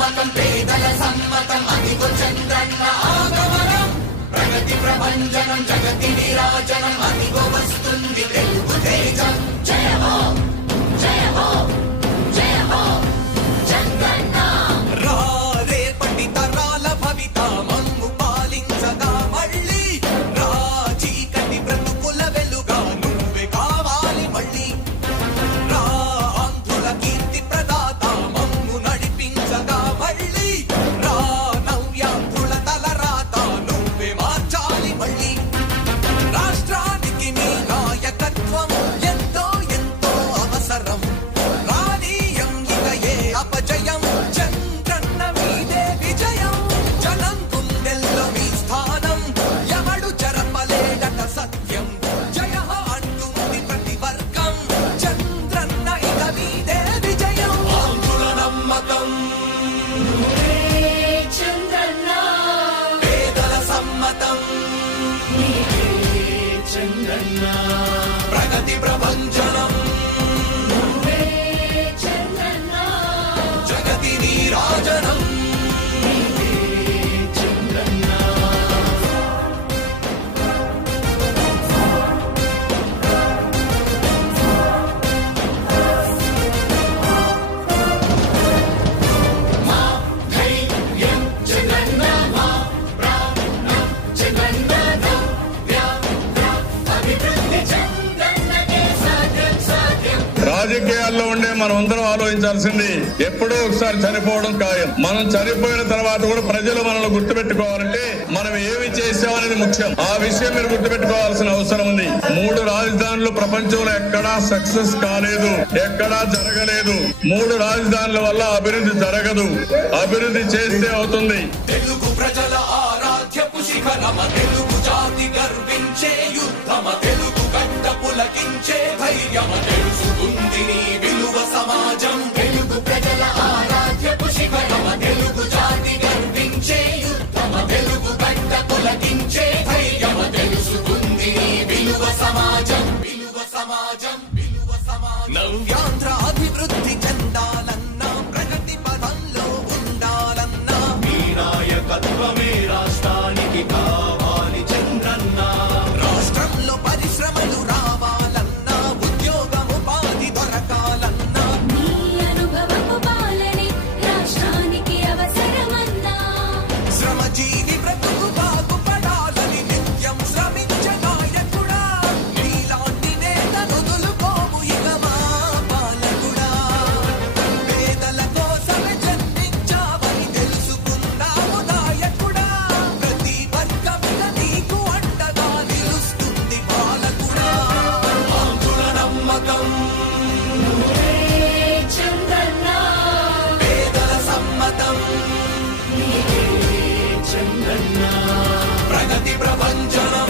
నమ్మకం పేదల సమ్మతం అదిగో చంద్రన్న ఆగమనం ప్రగతి ప్రభంజనం జగతి నీరాజనం అదిగో వస్తుంది తెలుగు తేజం జయ హో జయ హో జయ హో చంద్రన్న రా రేపటి తరాల భవిత మమ్ము పాలించగా మళ్ళీ రా చీకటి బ్రతుకుల వెలుగా నువ్వే కావాలి మళ్ళీ రా ఆంధ్రుల కీర్తి ప్రదాత మమ్ము నడిపించగా మళ్ళీ రా నవ్యాంధ్రుల తలరాత నువ్వే మార్చాలి మళ్ళీ రాష్ట్రానికి నీ నాయకత్వం ఎంతో ఎంతో అవసరం రానీయం ఇక ఏ అపజయం చంద్రన్న మీదే విజయం జనం గుండెల్లో మీ స్థానం ఎవడు చెరపలేడట సత్యం జయ అంటుంది ప్రతి వర్గం చంద్రన్న ఇక మీదే విజయం ఆంధ్రుల నమ్మకం చంద్రన్న పేదల సమ్మతం చంద్రన్న ప్రగతి ప్రభంజనం చంద్రన్న జగతి నీరాజనం చంద్రన్న మా ధైర్యం చంద్రన్న మా ప్రాణం చంద్రన్న అభివృద్ధి చంద్రన్నకే సాధ్యం సాధ్యం రాజకీయాల్లో ఉండే మనం అందరం ఆలోచించాల్సింది ఎప్పుడో ఒకసారి చనిపోవడం ఖాయం. మనం చనిపోయిన తర్వాత కూడా ప్రజలు మనల్ని గుర్తుపెట్టుకోవాలంటే మనం ఏమి చేసామనేది ముఖ్యం. ఆ విషయం మీరు గుర్తుపెట్టుకోవాల్సిన అవసరం ఉంది. 3 రాజధానులు ప్రపంచంలో ఎక్కడా సక్సెస్ కాలేదు, ఎక్కడా జరగలేదు. 3 రాజధానుల వల్ల అభివృద్ధి జరగదు. అభివృద్ధి చేస్తే అవుతుంది. తెలుగు ప్రజల ఆరాధ్యపు శిఖరమ తెలుగు జాతి గర్వించే యుద్ధమ తెలుగు గడ్డ పులకించే ధైర్యమ తెలుసుకుంది నీ విలువ సమాజం తెలుగు ప్రజల ఆరాధ్యపు శిఖరమ తెలుగు జాతి గర్వించే యుద్ధమ తెలుగు గడ్డ పులకించే ధైర్యమ తెలుసుకుంది నీ విలువ సమాజం విలువ సమాజం విలువ సమాజం నవ్యాంధ్ర అభివృద్ధి చెందాలన్నా ప్రగతి పదంలో ఉండాలన్నా మీ నాయకత్వమే రాష్ట్రానికి కావాలి చంద్రన్న రాష్ట్రంలో పరిశ్రమలు రావాలన్నా ఉద్యోగం ఉపాధి దొరకాలన్నా నీ అనుభవపు పాలనే రాష్ట్రానికి అవసరమన్నా శ్రమజీవి బ్రతుకు బాగుపడాలని నిత్యం శ్రమించే నాయకుడా నీలాంటి నేత వదులుకోము ఇక మా పాలకుడా పేదల కోసమే జన్మించావని తెలుసుకున్నావు నాయకుడా ప్రతి వర్గంగా నీకు అండగా నిలుస్తుంది పాలకుడా ఆంధ్రుల నమ్మకం చంద్రన్న పేదల సమ్మతం చంద్రన్న ప్రగతి ప్రభంజనం